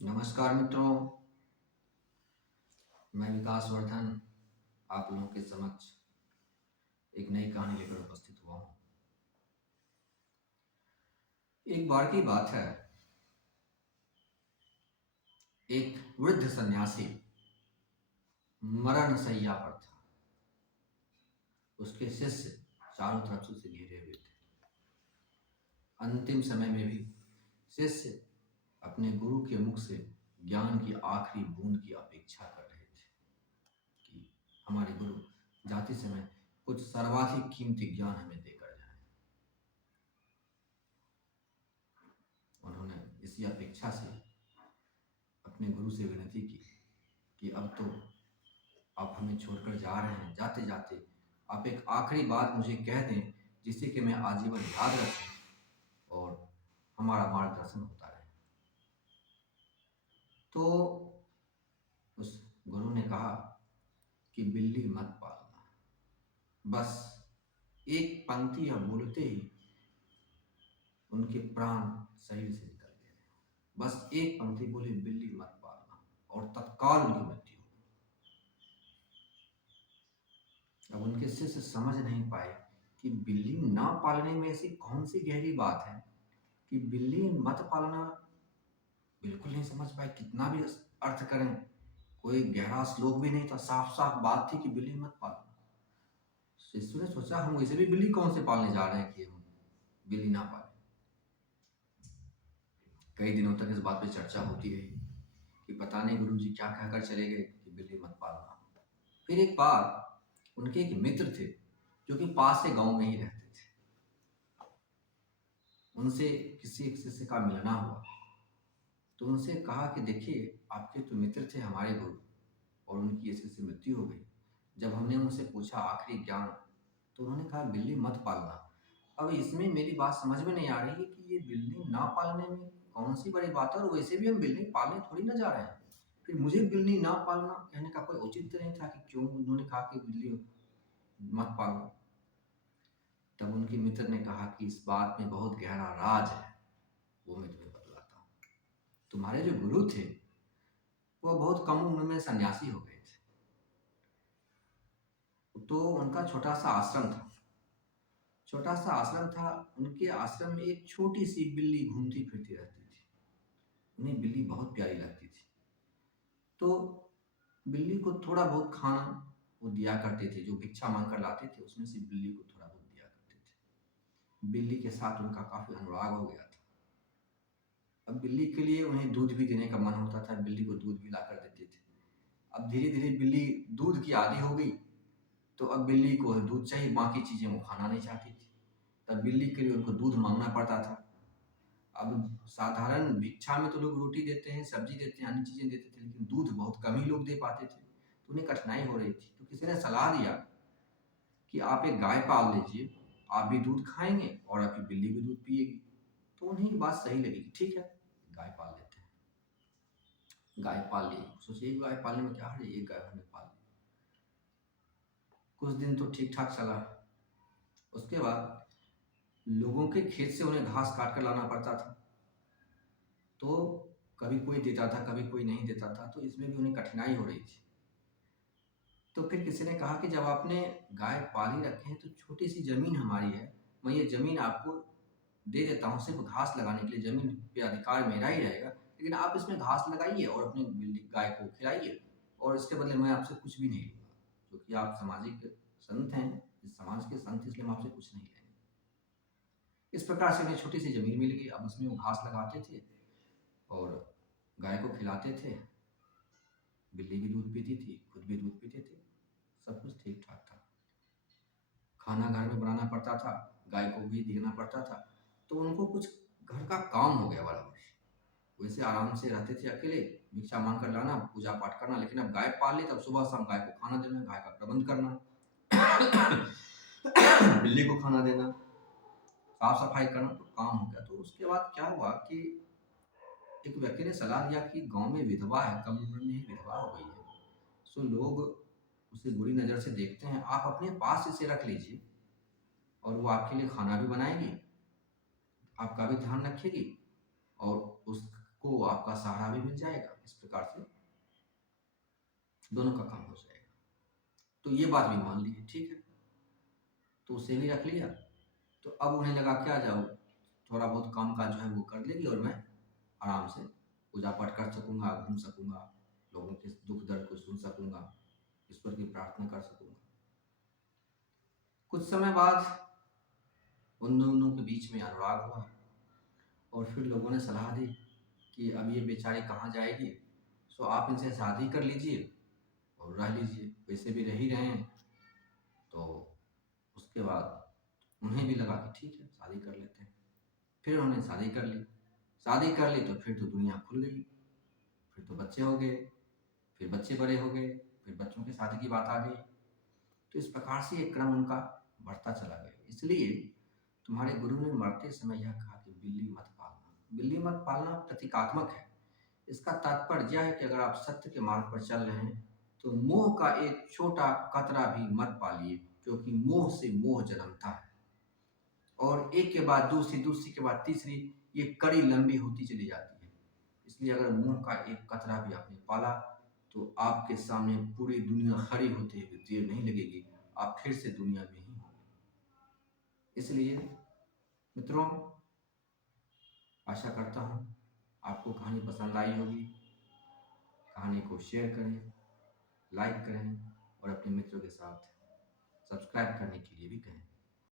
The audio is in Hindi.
नमस्कार मित्रों, मैं विकास वर्धन आप लोगों के समक्ष एक नई कहानी लेकर उपस्थित हुआ हूँ। एक बार की बात है, एक वृद्ध सन्यासी मरण शैया पर था। उसके शिष्य चारों तरफ से उसे घेरे हुए थे। अंतिम समय में भी शिष्य अपने गुरु के मुख से ज्ञान की आखिरी बूंद की अपेक्षा कर रहे थे कि हमारे गुरु जाते समय कुछ सर्वाधिक कीमती ज्ञान हमें देकर जाएं। उन्होंने इसी अपेक्षा से अपने गुरु से विनती की कि अब तो आप हमें छोड़कर जा रहे हैं, जाते जाते आप एक आखिरी बात मुझे कह दें जिससे कि मैं आजीवन याद रखूं और हमारा मार्गदर्शन होता रहे। तो उस गुरु ने कहा कि बिल्ली मत पालना। बस एक पंक्ति यह बोलते ही उनके प्राण शरीर से निकल गए। बस एक पंक्ति बोली, बिल्ली मत पालना, और तत्काल उनकी मृत्यु हो गई। अब उनके शिष्य समझ नहीं पाए कि बिल्ली ना पालने में ऐसी कौन सी गहरी बात है कि बिल्ली मत पालना। बिल्कुल नहीं समझ पाए, कितना भी अर्थ करें कोई गहरा श्लोक भी नहीं था, साफ साफ बात थी कि बिल्ली मत पालना। शिष्य ने सोचा हम वैसे भी बिल्ली कौन से पालने जा रहे हैं कि हम बिल्ली ना पालें। कई दिनों तक इस बात पे चर्चा होती रही कि पता नहीं गुरुजी क्या कहकर चले गए कि बिल्ली मत पालना। फिर एक बार उनके एक मित्र थे जो कि पास से गांव में ही रहते थे। उनसे किसी एक शिष्य का मिलना हुआ तो उनसे कहा कि देखिए, आपके तो मित्र थे हमारे गुरु और उनकी ऐसे से मृत्यु हो गई। जब हमने उनसे पूछा आखिरी ज्ञान तो उन्होंने कहा बिल्ली मत पालना। अब इसमें मेरी बात समझ में नहीं आ रही है कि ये बिल्ली ना पालने में कौन सी बड़ी बात है, और वैसे भी हम बिल्ली पालने थोड़ी ना जा रहे हैं। फिर मुझे बिल्ली ना पालना कहने का कोई औचित्य नहीं था कि क्यों उन्होंने कहा कि बिल्ली मत पालो। तब उनके मित्र ने कहा कि इस बात में बहुत गहरा राज है, वो मैं तुम्हें बतलाता हूँ। तुम्हारे जो गुरु थे वो बहुत कम उम्र में सन्यासी हो गए थे। तो उनका छोटा सा आश्रम था। उनके आश्रम में एक छोटी सी बिल्ली घूमती फिरती रहती थी। उन्हें बिल्ली बहुत प्यारी लगती थी। तो बिल्ली को थोड़ा बहुत खाना वो दिया करते थे, जो भिक्षा मांग कर लाते थे उसमें से बिल्ली को थोड़ा बहुत दिया करते थे। बिल्ली के साथ उनका काफी अनुराग हो गया था। अब बिल्ली के लिए उन्हें दूध भी देने का मन होता था, बिल्ली को दूध भी ला कर देते थे। अब धीरे धीरे बिल्ली दूध की आदी हो गई, तो अब बिल्ली को दूध चाहिए, बाकी चीजें वो खाना नहीं चाहती थी। तब बिल्ली के लिए उनको दूध मांगना पड़ता था। अब साधारण भिक्षा में तो लोग रोटी देते हैं, सब्जी देते हैं, अन्य चीजें देते थे, लेकिन दूध बहुत कम ही लोग दे पाते थे, तो उन्हें कठिनाई हो रही थी। तो किसी ने सलाह दिया कि आप एक गाय पाल लीजिए, आप भी दूध खाएंगे और आपकी बिल्ली भी दूध पिएगी। तो उन्हें ये बात सही लगी कि ठीक है, गाय पाल लेते हैं। गाय पाल ली। सोचिए गाय पालने में क्या है, एक गाय हमने पाल ली। कुछ दिन तो ठीक ठाक चला। उसके बाद लोगों के खेत से उन्हें घास काट कर लाना पड़ता था। तो कभी कोई देता था, कभी कोई नहीं देता था, तो इसमें भी उन्हें कठिनाई हो रही थी। तो फिर किसी ने कहा कि जब आपने गाय पाल ही रखे हैं तो छोटी सी जमीन हमारी है, मैं ये जमीन आपको दे देता हूँ सिर्फ घास लगाने के लिए। जमीन पे अधिकार मेरा ही रहेगा, लेकिन आप इसमें घास लगाइए और अपनी बिल्ली गाय को खिलाइए, और इसके बदले मैं आपसे कुछ भी नहीं लूंगा, क्योंकि आप सामाजिक संत हैं, इस समाज के संत, इसलिए हम आपसे कुछ नहीं लेंगे। इस प्रकार से उन्हें छोटी सी जमीन मिल गई। अब उसमें वो घास लगाते थे और गाय को खिलाते थे। बिल्ली भी दूध पीती थी, खुद भी दूध पीते थे, सब कुछ ठीक ठाक था। खाना घर में बनाना पड़ता था, गाय को भी देना पड़ता था। तो उनको कुछ घर का काम हो गया बराबर। वैसे आराम से रहते थे अकेले, भिक्षा मांग कर लाना, पूजा पाठ करना, लेकिन अब गाय पाल ली, तब सुबह शाम गाय को खाना देना, गाय का प्रबंध करना, बिल्ली को खाना देना, साफ सफाई करना, तो काम हो गया। तो उसके बाद क्या हुआ कि एक व्यक्ति ने सलाह दिया कि गांव में विधवा है, कम उम्र में ही विधवा हो गई है, सो लोग उसे बुरी नजर से देखते हैं, आप अपने पास इसे रख लीजिए और वो आपके लिए खाना भी बनाएगी, आपका भी ध्यान रखेगी, और उसको को आपका सहारा भी मिल जाएगा। इस प्रकार से दोनों का काम हो जाएगा। तो ये बात भी मान ली, ठीक है, तो उसे भी रख लिया। तो अब उन्हें लगा क्या जाओ, थोड़ा बहुत काम काज जो है वो कर लेगी और मैं आराम से पूजा पाठ कर सकूंगा, घूम सकूंगा, लोगों के दुख दर्द को सुन सकूंगा, ईश्वर की प्रार्थना कर सकूंगा। कुछ समय बाद उन दोनों के बीच में अनुराग हुआ और फिर लोगों ने सलाह दी कि अब ये बेचारी कहाँ जाएगी, सो आप इनसे शादी कर लीजिए और रह लीजिए, वैसे भी रह ही रहे हैं। तो उसके बाद उन्हें भी लगा कि ठीक है शादी कर लेते हैं। फिर उन्होंने शादी कर ली। शादी कर ली तो फिर तो दुनिया खुल गई, फिर तो बच्चे हो गए, फिर बच्चे बड़े हो गए, फिर बच्चों की शादी की बात आ गई। तो इस प्रकार से एक क्रम उनका बढ़ता चला गया। इसलिए तुम्हारे गुरु ने मरते समय यह कहा कि बिल्ली मत पालना। बिल्ली मत पालना प्रतीकात्मक है। इसका तात्पर्य यह है कि अगर आप सत्य के मार्ग पर चल रहे हैं तो मोह का एक छोटा कतरा भी मत पालिए, क्योंकि मोह से मोह जन्मता है और एक के बाद दूसरी, दूसरी के बाद तीसरी, ये कड़ी लंबी होती चली जाती है। इसलिए अगर मोह का एक कतरा भी आपने पाला तो आपके सामने पूरी दुनिया खड़ी होते हुए देर नहीं लगेगी, आप फिर से दुनिया में ही होंगे। इसलिए मित्रों, आशा करता हूँ आपको कहानी पसंद आई होगी। कहानी को शेयर करें, लाइक करें और अपने मित्रों के साथ सब्सक्राइब करने के लिए भी कहें।